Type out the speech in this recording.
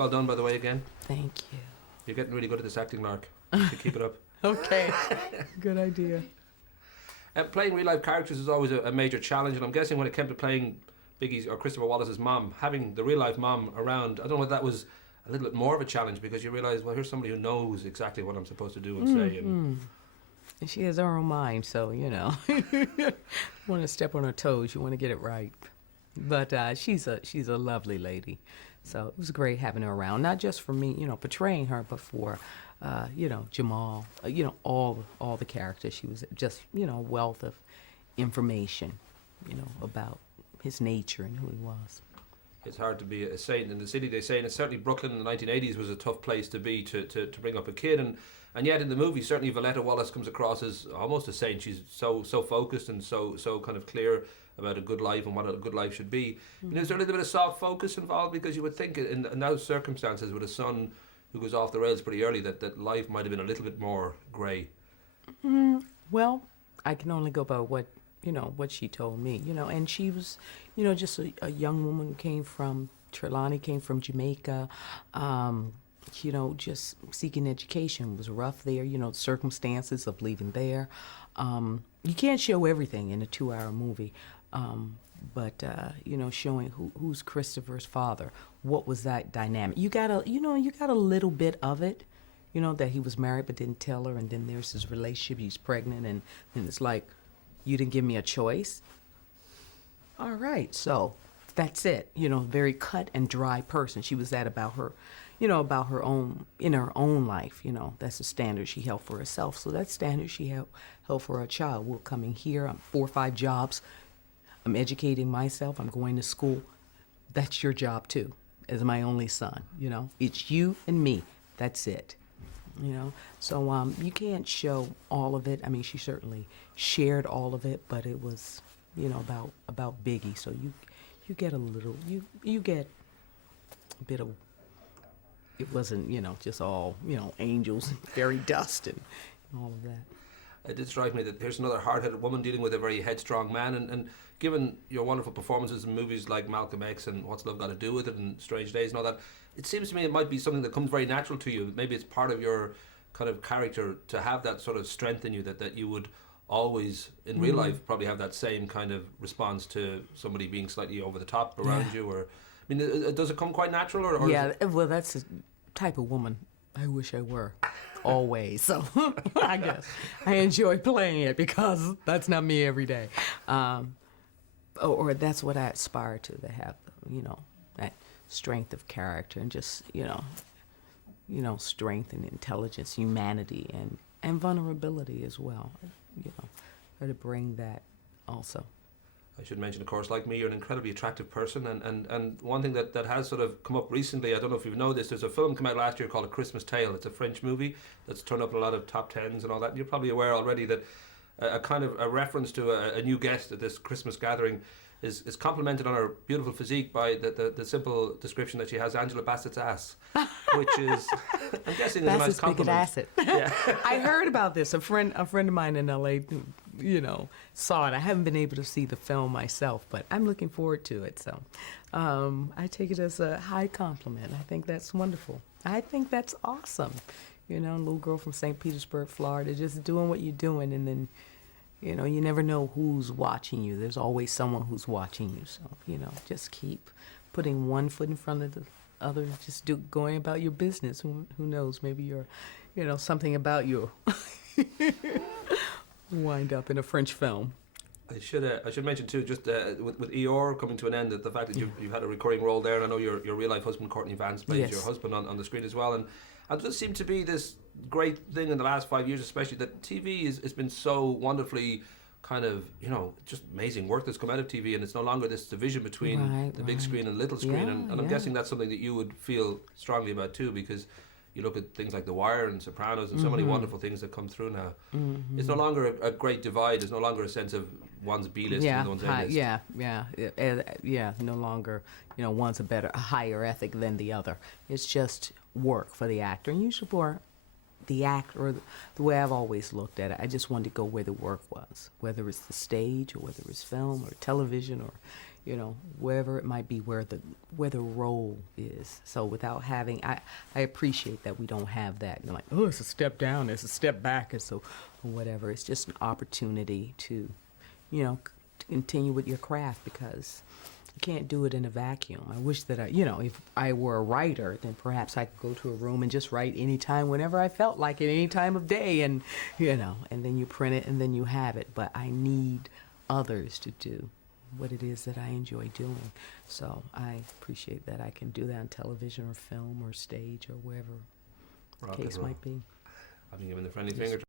Well done, by the way, again. Thank you. You're getting really good at this acting, Lark. You should keep it up. Okay. Good idea. Playing real-life characters is always a major challenge, and I'm guessing when it came to playing Biggie's or Christopher Wallace's mom, having the real-life mom around, I don't know if that was a little bit more of a challenge because you realise, well, here's somebody who knows exactly what I'm supposed to do and say. And she has her own mind, so, you want to step on her toes, you want to get it right. But she's a lovely lady. So it was great having her around, not just for me, portraying her, but for, Jamal, all the characters. She was just, a wealth of information, about his nature and who he was. It's hard to be a saint in the city, they say, and certainly Brooklyn in the 1980s was a tough place to be to bring up a kid, and yet in the movie certainly Voletta Wallace comes across as almost a saint. She's so focused and so kind of clear about a good life and what a good life should be. Mm-hmm. Is there a little bit of soft focus involved? Because you would think in those circumstances with a son who goes off the rails pretty early that life might have been a little bit more grey. Well, I can only go by what she told me, and she was, just a young woman who came from, Trelawney came from Jamaica, just seeking education. It was rough there, the circumstances of leaving there. You can't show everything in a 2-hour movie, but showing who's Christopher's father, what was that dynamic. You got a little bit of it, that he was married but didn't tell her, and then there's his relationship, he's pregnant, and then it's like, you didn't give me a choice. All right, so that's it. Very cut and dry person. She was that about her, about her own, in her own life. That's the standard she held for herself. So that standard she held for her child. We're coming here. I'm 4 or 5 jobs. I'm educating myself. I'm going to school. That's your job too, as my only son. It's you and me. That's it. So you can't show all of it. I mean, she certainly shared all of it, but it was, about Biggie. So you get a little, you get a bit of, it wasn't, just all, angels and fairy dust and all of that. It did strike me that here's another hard-headed woman dealing with a very headstrong man, and given your wonderful performances in movies like Malcolm X and What's Love Got to Do with It and Strange Days and all that, it seems to me it might be something that comes very natural to you. Maybe it's part of your kind of character to have that sort of strength in you that you would always, in real life, probably have that same kind of response to somebody being slightly over the top around you. Or, I mean, does it come quite natural? Or yeah, well, that's the type of woman I wish I were. Always. So I guess I enjoy playing it because that's not me every day. Or that's what I aspire to have, that strength of character and just, strength and intelligence, humanity and vulnerability as well. Or to bring that also. I should mention, of course, like me, you're an incredibly attractive person, and one thing that has sort of come up recently, I don't know if you've noticed, there's a film come out last year called A Christmas Tale. It's a French movie that's turned up in a lot of top 10s and all that, and you're probably aware already that a kind of a reference to a new guest at this Christmas gathering is complimented on her beautiful physique by the simple description that she has Angela Bassett's ass, which is, I'm guessing, is a nice compliment. Bassett. Yeah. I heard about this. A friend of mine in LA, saw it. I haven't been able to see the film myself, but I'm looking forward to it. So I take it as a high compliment. I think that's wonderful. I think that's awesome. A little girl from St. Petersburg, Florida, just doing what you're doing, and then you never know who's watching you. There's always someone who's watching you. So, just keep putting one foot in front of the other. Just going about your business. Who knows? Maybe you're, something about you wind up in a French film. I should mention too, just with ER coming to an end, that the fact that you've had a recurring role there, and I know your real life husband Courtney Vance plays your husband on the screen as well, and it does seem to be this great thing in the last 5 years, especially, that TV has been so wonderfully kind of, just amazing work that's come out of TV, and it's no longer this division between the big screen and little screen, and I'm guessing that's something that you would feel strongly about too, because you look at things like The Wire and Sopranos and so many wonderful things that come through now. Mm-hmm. It's no longer a great divide. There's no longer a sense of one's B-list and one's A-list. Yeah. No longer, one's a higher ethic than the other. It's just work for the actor. And usually for the actor, the way I've always looked at it, I just wanted to go where the work was, whether it's the stage or whether it's film or television or, you know, wherever it might be, where the role is. So without having, I appreciate that we don't have that. You're like, oh, it's a step down, it's a step back, and so whatever. It's just an opportunity to, you know, to continue with your craft, because you can't do it in a vacuum. I wish that if I were a writer, then perhaps I could go to a room and just write anytime, whenever I felt like it, any time of day, and and then you print it and then you have it. But I need others to do what it is that I enjoy doing. So I appreciate that I can do that on television or film or stage or wherever the case might be. Having given the friendly finger.